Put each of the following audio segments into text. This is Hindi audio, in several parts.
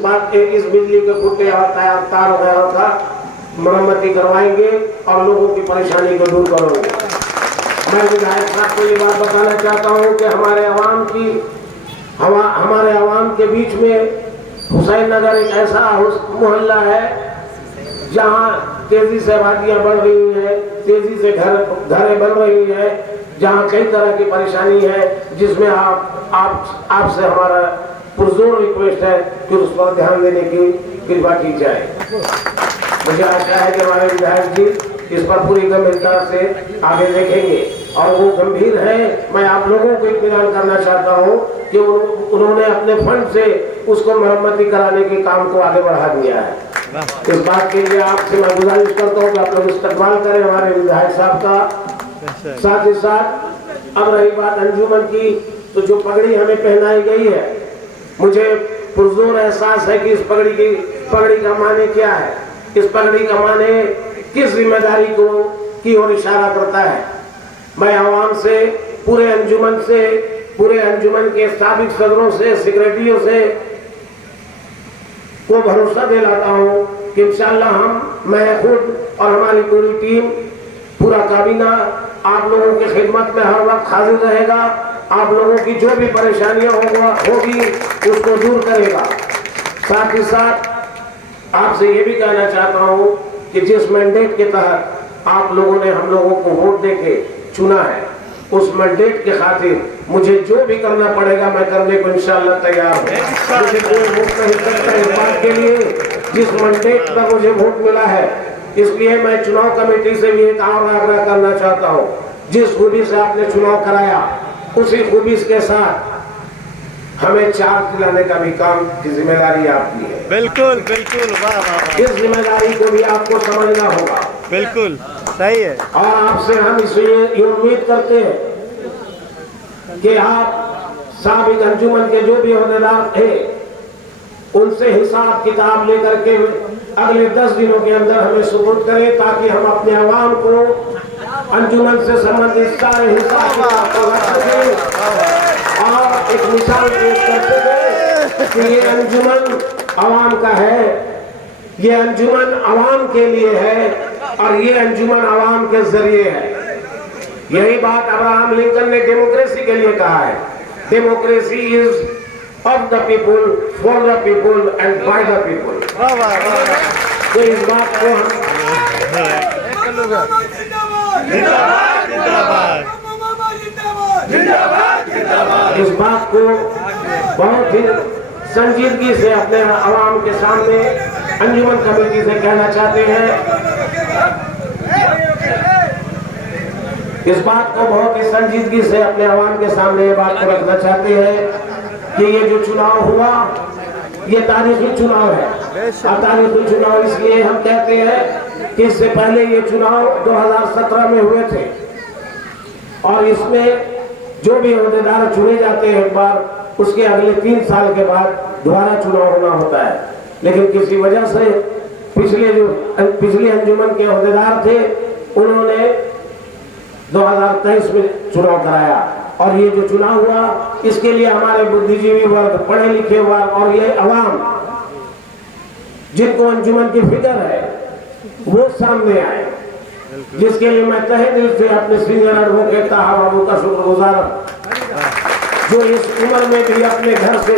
बात इस बिजली के फुटे तार वगैरह का मरम्मती करवाएंगे और लोगों की परेशानी को दूर करोगे। मैं विधायक साहब को ये बात बताना चाहता हूँ कि हमारे आवाम के बीच में हुसैन नगर एक ऐसा मोहल्ला है जहाँ तेजी से आबादियाँ बढ़ रही हैं, तेजी से घरें बन रही हैं, जहाँ कई तरह की परेशानी है, जिसमें आपसे हमारा पुरजोर रिक्वेस्ट है कि उस पर ध्यान देने की कृपा की जाए। मुझे आशा है कि हमारे विधायक जी इस पर पूरी गंभीरता से आगे देखेंगे और वो गंभीर है। मैं आप लोगों को इत्मीनान करना चाहता हूँ कि उन्होंने अपने फंड से उसको मरम्मती कराने के काम को आगे बढ़ा दिया है। इस बात के लिए आपसे मैं गुजारिश करता हूँ कि आप लोग इस्तेमाल करें हमारे विधायक साहब का। साथ ही साथ अब रही बात अंजुमन की, तो जो पगड़ी हमें पहनाई गई है, मुझे पुरजोर एहसास है कि इस पगड़ी का माने क्या है, इस पगड़ी का माने किस जिम्मेदारी को की ओर इशारा करता है। मैं आवाम से, पूरे अंजुमन के साबिक सदरों से, सेक्रेटरियों से को भरोसा दिलाता हूँ कि इंशाअल्लाह मैं खुद और हमारी पूरी टीम, पूरा काबीना आप लोगों की खिदमत में हर वक्त हाजिर रहेगा। आप लोगों की जो भी परेशानियां होगी उसको दूर करेगा। साथ ही साथ आपसे ये भी कहना चाहता हूँ कि जिस मैंडेट के तहत आप लोगों ने हम लोगों को वोट देके चुना है, उस मैंडेट के खातिर मुझे जो भी करना पड़ेगा मैं करने को इंशाअल्लाह तैयार हूँ। मुझे कोई वोट नहीं सकता इस बात के लिए जिस मैंडेट पर मुझे वोट मिला है। इसलिए मैं चुनाव कमेटी से भी एक और आग्रह करना चाहता हूँ, जिस खूबी से आपने चुनाव कराया उसी खूबी के साथ हमें चार्ज दिलाने का भी काम की जिम्मेदारी आपकी है। बिल्कुल बिल्कुल, वाह वाह। इस जिम्मेदारी को भी आपको समझना होगा। बिल्कुल सही है। और आपसे हम इसलिए उम्मीद करते हैं कि आप साबिक अंजुमन के जो भी ओहदेदार थे उनसे हिसाब किताब लेकर के अगले 10 दिनों के अंदर हमें सुपुर्द करें, ताकि हम अपने आवाम को अंजुमन से संबंधित सारे हिसाब किताब को रख सकें और एक मिसाल पेश करते हुए कि ये अंजुमन आवाम का है, ये अंजुमन आवाम के लिए है और ये अंजुमन आवाम के जरिए है। यही बात अब्राहम लिंकन ने डेमोक्रेसी के लिए कहा है, democracy is of the people, for the people and by the people. तो इस बात को इस बात को बहुत ही संजीदगी से अपने आवाम के सामने अंजुमन कमेटी से कहना चाहते हैं। इस बात को बहुत ही संजीदगी से अपने आवाम के सामने ये बात को रखना चाहते हैं कि ये जो चुनाव हुआ ये तारीखी चुनाव है। और तारीखी चुनाव इसलिए हम कहते हैं कि इससे पहले ये चुनाव 2017 में हुए थे और इसमें जो भी ओहदेदार चुने जाते हैं एक बार, उसके अगले 3 साल के बाद दोबारा चुनाव होना होता है। लेकिन किसी वजह से पिछले अंजुमन के ओहदेदार थे, उन्होंने 2023 में चुनाव कराया और ये जो चुनाव हुआ इसके लिए हमारे बुद्धिजीवी वर्ग, पढ़े लिखे वर्ग और ये अवाम जिनको अंजुमन की फिक्र है वो सामने आए, जिसके लिए मैं तहे दिल से अपने सीनियर एडवोकेट ताहा बाबू का शुक्रगुजार हूं, जो इस उम्र में भी अपने घर से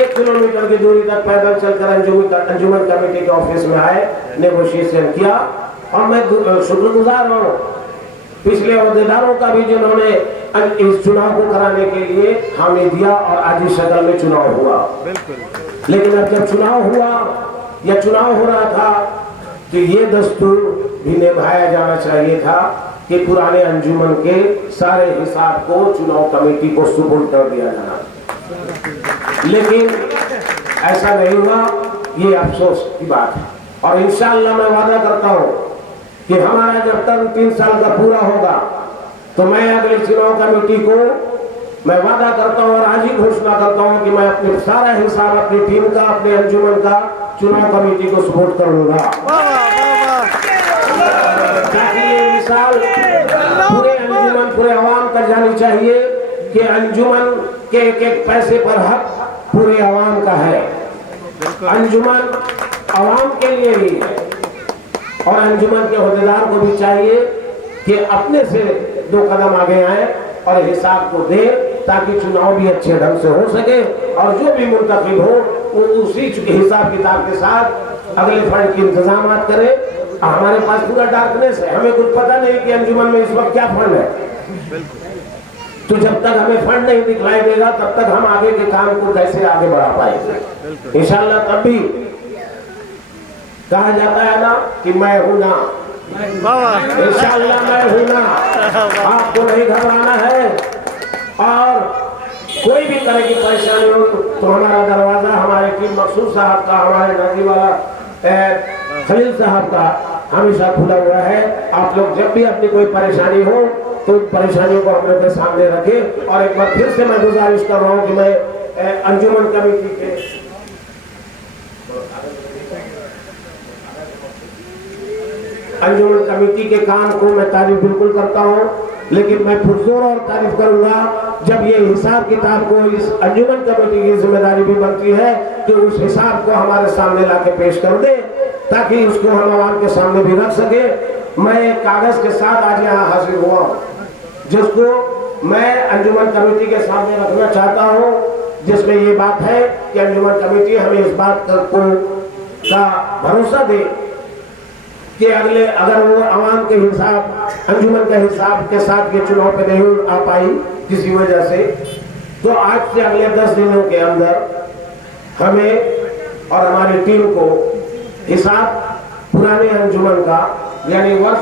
1 किलोमीटर की दूरी तक पैदल चलकर अंजुमन कमेटी के ऑफिस में आए, नेगोशिएशन किया। और मैं शुक्रगुजार हूँ पिछले ओहदेदारों का भी जिन्होंने इस चुनाव को कराने के लिए हामी दिया और आज इस शक्ल में चुनाव हुआ। लेकिन अब जब चुनाव हुआ या चुनाव हो रहा था तो ये दस्तूर भी निभाया जाना चाहिए था कि पुराने अंजुमन के सारे हिसाब को चुनाव कमेटी को सुपुर्द कर दिया जाना, लेकिन ऐसा नहीं हुआ। ये अफसोस की बात है और इंशाअल्लाह मैं वादा करता हूँ कि हमारा जब तक 3 साल का पूरा होगा तो मैं अगले चुनाव कमेटी को मैं वादा करता हूँ और आज ही घोषणा करता हूँ कि मैं अपने सारा हिसाब अपनी टीम का, अपने अंजुमन का चुनाव कमेटी को सपोर्ट करूंगा, ताकि ये मिसाल पूरे अंजुमन, पूरे आवाम तक जानी चाहिए कि अंजुमन के एक पैसे पर हक पूरे आवाम का है। अंजुमन आवाम के लिए ही है और अंजुमन के अहदेदार को भी चाहिए कि अपने से 2 कदम आगे आए और हिसाब को दे ताकि चुनाव भी अच्छे ढंग से हो सके और जो भी मुंतखब हो वो उसी हिसाब किताब के साथ अगले फंड के इंतजाम करे। हमारे पास पूरा डार्कनेस है, हमें कुछ पता नहीं कि अंजुमन में इस वक्त क्या फंड है। तो जब तक हमें फंड नहीं दिखलाई देगा तब तक हम आगे के काम को कैसे आगे बढ़ा पाएंगे। इंशाल्लाह तब भी कहा जाता है ना कि मैं हूं ना, इंशाल्लाह मैं हूं ना, आपको नहीं घबराना है और कोई भी तरह की परेशानी हो तो हमारा दरवाजा हमारे टीम मकसूद साहब का, हमारे नदी वाला खलील साहब का हमेशा खुला हुआ है। आप लोग जब भी अपनी कोई परेशानी हो तो परेशानियों को हम लोग के सामने रखें। और एक बार फिर से मैं गुजारिश कर रहा हूँ कि मैं अंजुमन कमेटी के काम को मैं तारीफ बिल्कुल करता हूँ, लेकिन मैं पुरजोर और तारीफ करूंगा जब ये हिसाब किताब को इस अंजुमन कमेटी की जिम्मेदारी भी बनती है कि उस हिसाब को हमारे सामने लाके पेश कर दे ताकि उसको हम आवाम के सामने भी रख सके। मैं एक कागज के साथ आज यहाँ हाजिर हुआ हूँ जिसको मैं अंजुमन कमेटी के सामने रखना चाहता हूँ, जिसमें ये बात है कि अंजुमन कमेटी हमें इस बात का भरोसा दे कि अगर वो आवाम के हिसाब अंजुमन के हिसाब के साथ ये चुनाव पे नहीं आ पाई किसी वजह से, तो आज से अगले 10 दिनों के अंदर हमें और हमारी टीम को हिसाब पुराने अंजुमन का यानी वर्ष